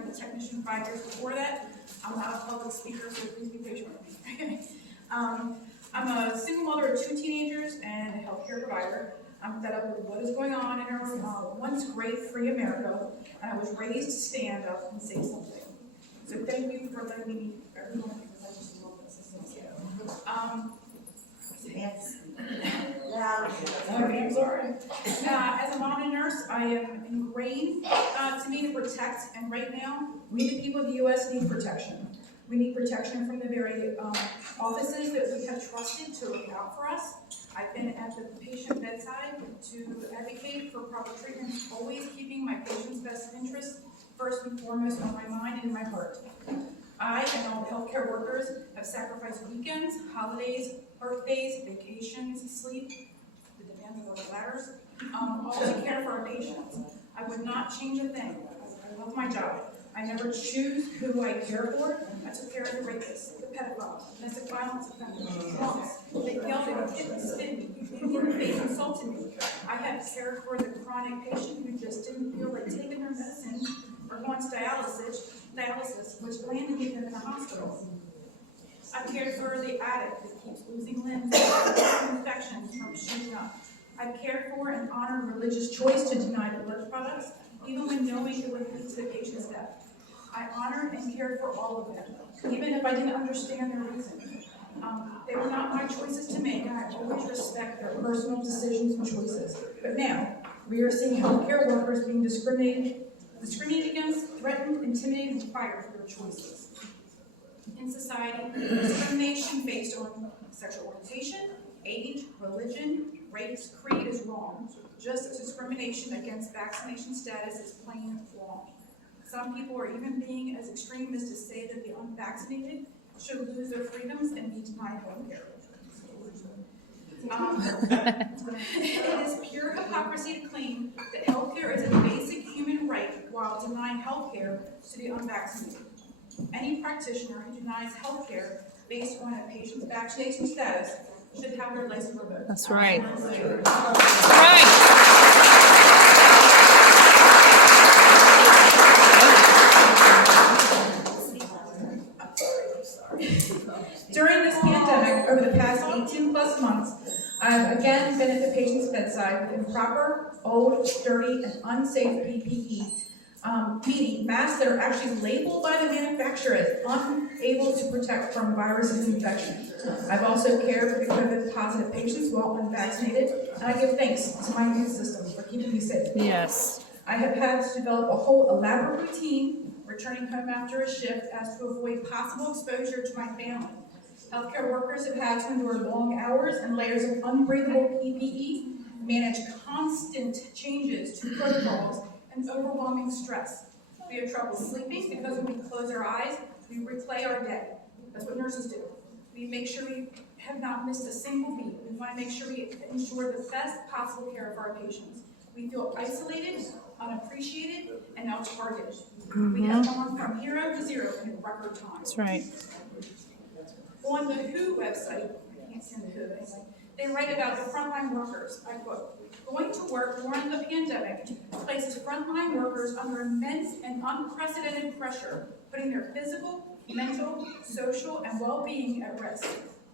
medical technician 5 years before that. I'm not a public speaker, so please be patient with me. I'm a single mother of 2 teenagers and a healthcare provider. I'm fed up with what is going on in our once great free America, and I was raised to stand up and say something. So thank you for letting me meet everyone, because I just love this. Okay, I'm sorry. As a mom and nurse, I am ingrained to me to protect, and right now, we the people of the U.S. need protection. We need protection from the very offices that we have trusted to look out for us. I've been at the patient bedside to advocate for proper treatment, always keeping my patient's best interest first and foremost on my mind and in my heart. I and all healthcare workers have sacrificed weekends, holidays, birthdays, vacations, sleep, the demands of those ladders, all to care for our patients. I would not change a thing. I love my job. I never choose who I care for. I took care of the rapist, the pedophile, domestic violence offender, drunks. They yelled at me, hit me, spit me, hit me in the face, insulted me. I have cared for the chronic patient who just didn't feel like taking their medicine or going to dialysis, which landed me them in the hospital. I cared for the addict that keeps losing limbs and infections from shooting up. I cared for and honored religious choice to deny the blood products, even when knowing it would lead to the patient's death. I honored and cared for all of them, even if I didn't understand their reason. They were not my choices to make, and I always respect their personal decisions and choices. But now, we are seeing healthcare workers being discriminated against, threatened, intimidated, and fired for their choices. In society, discrimination based on sexual orientation, age, religion, race, creed is wrong, just as discrimination against vaccination status is plain wrong. Some people are even being as extreme as to say that the unvaccinated should lose their freedoms and be denied health care. It is pure hypocrisy to claim that health care is a basic human right while denying health care to the unvaccinated. Any practitioner who denies health care based on a patient's vaccination status should have their license revoked. That's right. During this pandemic, over the past 18 plus months, I've again been at the patient's bedside with improper, old, dirty, and unsafe PPE, meaning masks that are actually labeled by the manufacturer as unable to protect from viruses and infection. I've also cared for the COVID positive patients while unvaccinated, and I give thanks to my immune system for keeping me safe. Yes. I have had to develop a whole elaborate routine, returning home after a shift as to avoid possible exposure to my family. Healthcare workers have had to endure long hours and layers of unbreathable PPE, manage constant changes to protocols, and overwhelming stress. We have trouble sleeping because when we close our eyes, we replay our day. That's what nurses do. We make sure we have not missed a single beat. We want to make sure we ensure the best possible care of our patients. We feel isolated, unappreciated, and now targeted. We have gone from 0 to 0 in record time. That's right. On the WHO website, you can't stand the WHO anyway, they write about the frontline workers. I quote, "Going to work during the pandemic places frontline workers under immense and unprecedented pressure, putting their physical, mental, social, and well-being at risk.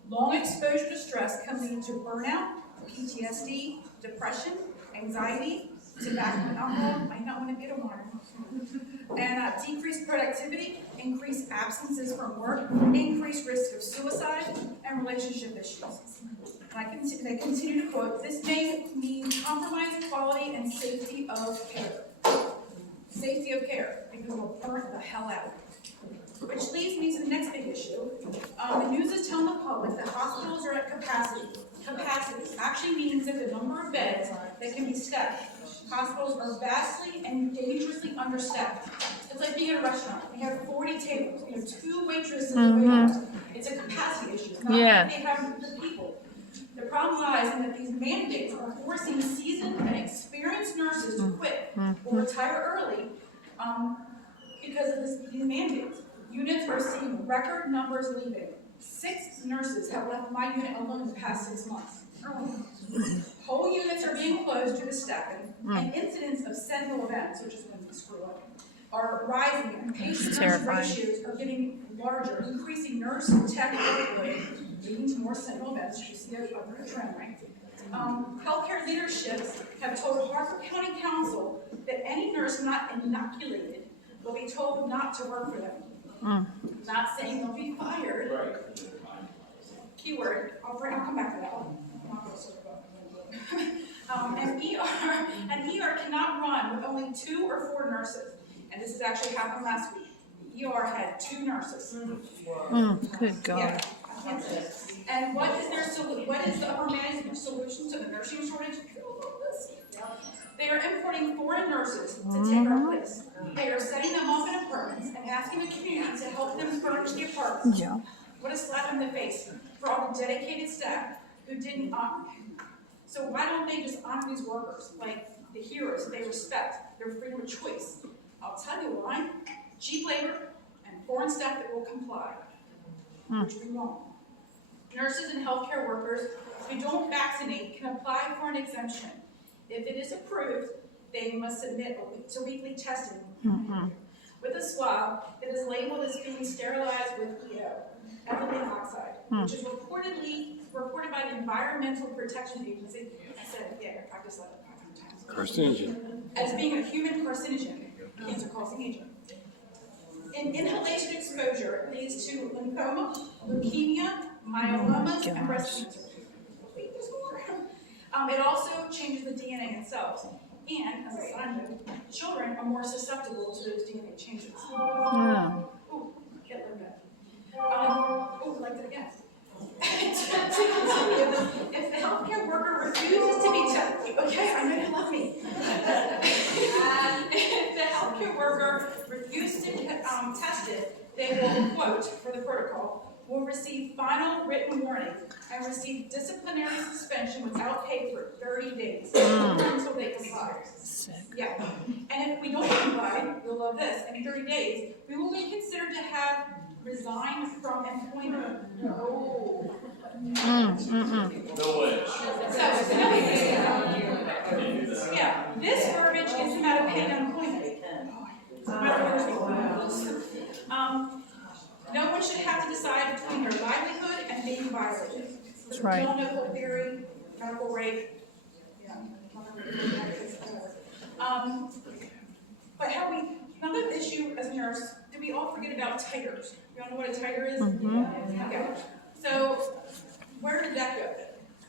Long exposure to stress can lead to burnout, PTSD, depression, anxiety, tobacco and alcohol." I not want to get a water. And decreased productivity, increased absences from work, increased risk of suicide, and relationship issues. And I continue to quote, "This may mean compromised quality and safety of care." Safety of care, because we'll burn the hell out. Which leads me to the next big issue. The news is telling the public that hospitals are at capacity. Capacity actually means that the number of beds that can be staffed. Hospitals are vastly and dangerously understaffed. It's like being at a restaurant. We have 40 tables. We have 2 waitresses waiting. It's a capacity issue. It's not that they have the people. The problem lies in that these mandates are forcing seasoned and experienced nurses to quit or retire early because of these mandates. Units are seeing record numbers leaving. 6 nurses have left my unit alone in the past 6 months. Whole units are being closed due to staffing, and incidents of sentinel events, which is when we screw up, are rising and patient-nurse terrifying. ratios are getting larger, increasing nurse tech workload, leading to more sentinel beds. You see a trend, right? Healthcare leaderships have told Harford County Council that any nurse not inoculated will be told not to work for them. Not saying they'll be fired. Right. Keyword. I'll come back to that one. An ER cannot run with only 2 or 4 nurses, and this has actually happened last week. The ER had 2 nurses. Good God. Yeah. And what is the upper management solution to the nursing shortage? They are importing foreign nurses to take our place. They are setting them up in apartments and asking the community to help them furnish the apartments. Yeah. What a slap in the face for all the dedicated staff who didn't honor. So why don't they just honor these workers like the heroes they respect, their freedom of choice? I'll tell you why. Cheap labor and foreign staff that will comply, which we won't. Nurses and healthcare workers who don't vaccinate can apply for an exemption. If it is approved, they must submit to weekly testing with a swab that is labeled as being sterilized with EO, ethylene oxide, which is reported by the Environmental Protection Agency. I said, yeah, I practiced that 500 times. Carcinogen. As being a human carcinogen, cancer-causing agent. Inhalation exposure leads to lymphoma, leukemia, myelomas, and breast cancer. Wait, there's more. It also changes the DNA in cells. And, as a side note, children are more susceptible to those DNA changes. Ooh, Hitler bit. Like it again. If the healthcare worker refuses to be tested, okay, I know you love me. If the healthcare worker refuses to be tested, they will, quote, for the protocol, will receive final written warning and receive disciplinary suspension without pay for 30 days until they comply. Yeah. And if we don't comply, you'll love this, in 30 days, we will be considered to have resigned from employment. No. No way. Yeah, this verbiage gets them out of paid unemployment. No one should have to decide between their livelihood and being violated. That's right. We all know whole theory, medical rape. Yeah. But another issue as a nurse, do we all forget about titers? You all know what a titer is? Okay. So, where did that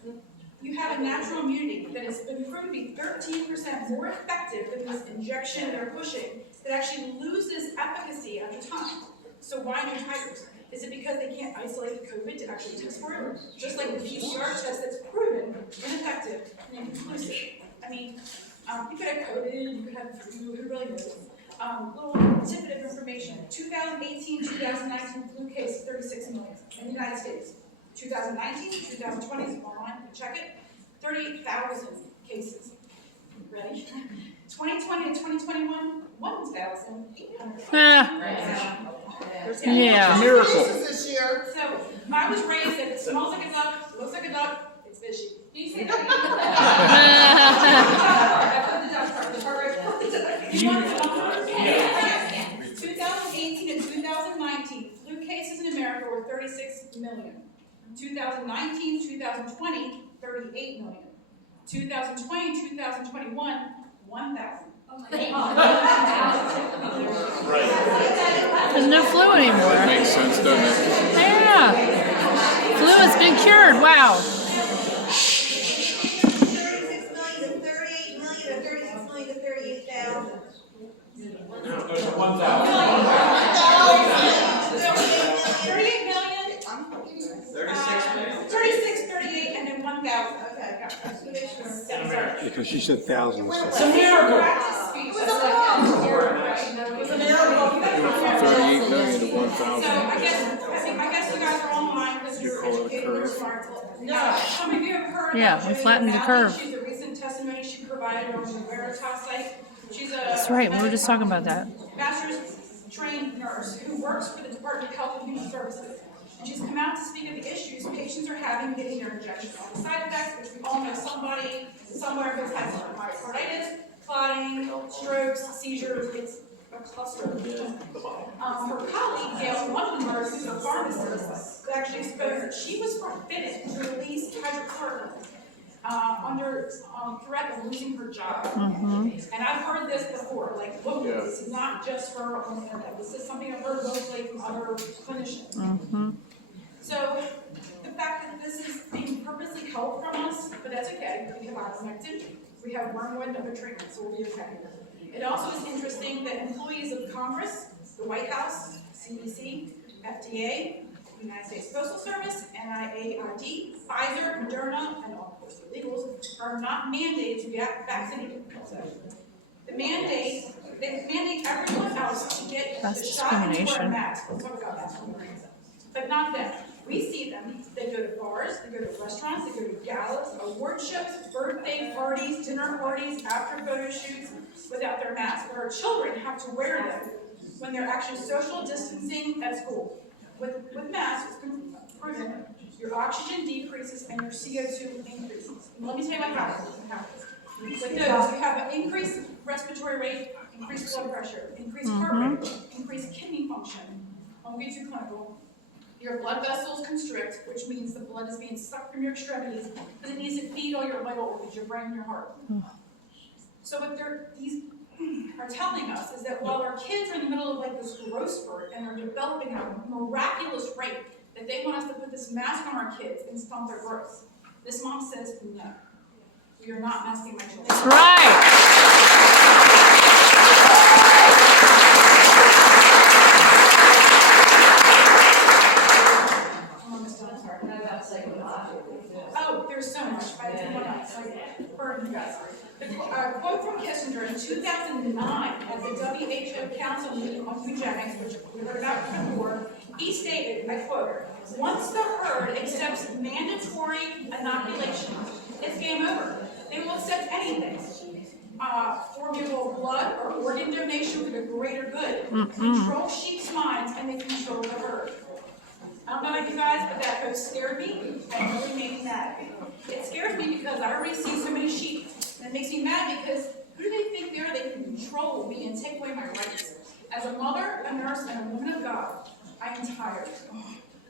go? You have a natural immunity that has been proven to be 13% more effective than this injection they're pushing that actually loses efficacy after time. So why no titers? Is it because they can't isolate the COVID to actually test for it? Just like the PCR test that's proven ineffective and inconclusive. I mean, you could have COVID, you could have flu, who really knows? Little tidbit of information. 2018-2019 flu cases, 36 million in the United States. 2019, 2020 is online, check it, 38,000 cases. Ready? 2020 to 2021, 1,800. Yeah. It's a miracle. This year. So, I was raised that it smells like a duck, looks like a duck, it's fishy. Can you say that? You want the numbers? Yeah. 2018 and 2019, flu cases in America were 36 million. 2019, 2020, 38 million. 2020, 2021, 1,000. There's no flu anymore. That makes sense, doesn't it? Yeah. Flu has been cured. Wow. 36 million to 38 million to 36 million to 38,000. No, there's 1,000. 38 million, 36 million. 36, 38, and then 1,000. Okay. Because she said thousands. It's a miracle. It was a miracle. 38 million to So 1,000. I guess you guys are online because you're educated or smart. Some of you have heard Yeah, about we Julia flattened the Valley. curve. She's a recent testimony she provided on the Veritas site. She's a That's right. We were just talking about that. master's trained nurse who works for the Department of Health and Human Services. And she's come out to speak of the issues patients are having getting their injections. All the side effects, which we all know somebody somewhere who's had myocarditis, clotting, strokes, seizures. It's a cluster. Her colleague, Gail, one nurse who's a pharmacist, who actually spoke, she was forbidden to release hydrochloroquine under threat of losing her job. And I've heard this before, like, look, this is not just her on the internet. This is something I've heard locally from other clinicians. So the fact that this is being purposely held from us, but that's okay. We have ivermectin, we have wormwood, and other treatments, so we'll be okay. It also is interesting that employees of Congress, the White House, CDC, FDA, United States Postal Service, NIAID, Pfizer, Moderna, and of course the legals are not mandated to get vaccinated. They mandate everyone else to get the shot and to wear a mask. We'll talk about that. But not them. We see them. They go to bars, they go to restaurants, they go to galas, award shows, birthday parties, dinner parties, after photo shoots without their masks. But our children have to wear them when they're actually social distancing at school. With masks, it's proven your oxygen decreases and your CO2 increases. And let me tell you what happens. With those, you have an increased respiratory rate, increased blood pressure, increased heart rate, increased kidney function. I won't get too clinical. Your blood vessels constrict, which means the blood is being sucked from your extremities because it needs to feed all your vital organs, your brain and your heart. So what these are telling us is that while our kids are in the middle of like this growth spurt and are developing at a miraculous rate, that they want us to put this mask on our kids and stunt their growth. This mom says, no, we are not masking my children. That's right. Oh, there's so much. I didn't want to burden you guys. A quote from Kissinger in 2009 at the WHO Council meeting on eugenics, which we heard about before, he stated, I quote, "Once the herd accepts mandatory inoculation, it's game over. They will accept anything. Formula blood or organ donation for the greater good. Control sheep's minds and they control the herd." I don't know about you guys, but that post scared me and really made me mad. It scares me because I already see so many sheep. And it makes me mad because who do they think they can control me and take away my rights? As a mother, a nurse, and a woman of God, I am tired.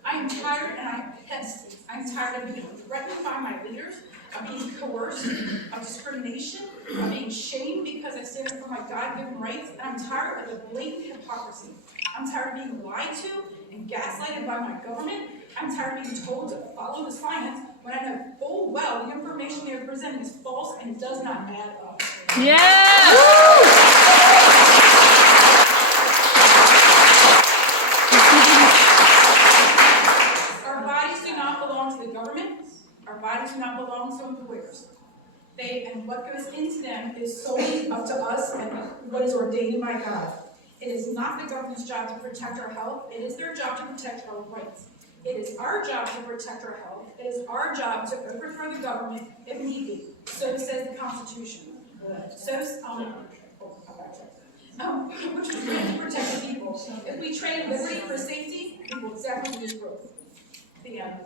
I am tired and I'm pissed. I'm tired of being threatened by my leaders, of being coerced, of discrimination, of being shamed because I stand up for my God-given rights, and I'm tired of the blatant hypocrisy. I'm tired of being lied to and gaslighted by my government. I'm tired of being told to follow the science when I know full well the information they are presenting is false and does not add up. Our bodies do not belong to the government. Our bodies do not belong to employers. And what goes into them is solely up to us and what is ordained by God. It is not the government's job to protect our health. It is their job to protect our rights. It is our job to protect our health. It is our job to overthrow the government if need be. So says the Constitution. So, which was meant to protect the people. If we trade liberty for safety, we will definitely lose growth. The end.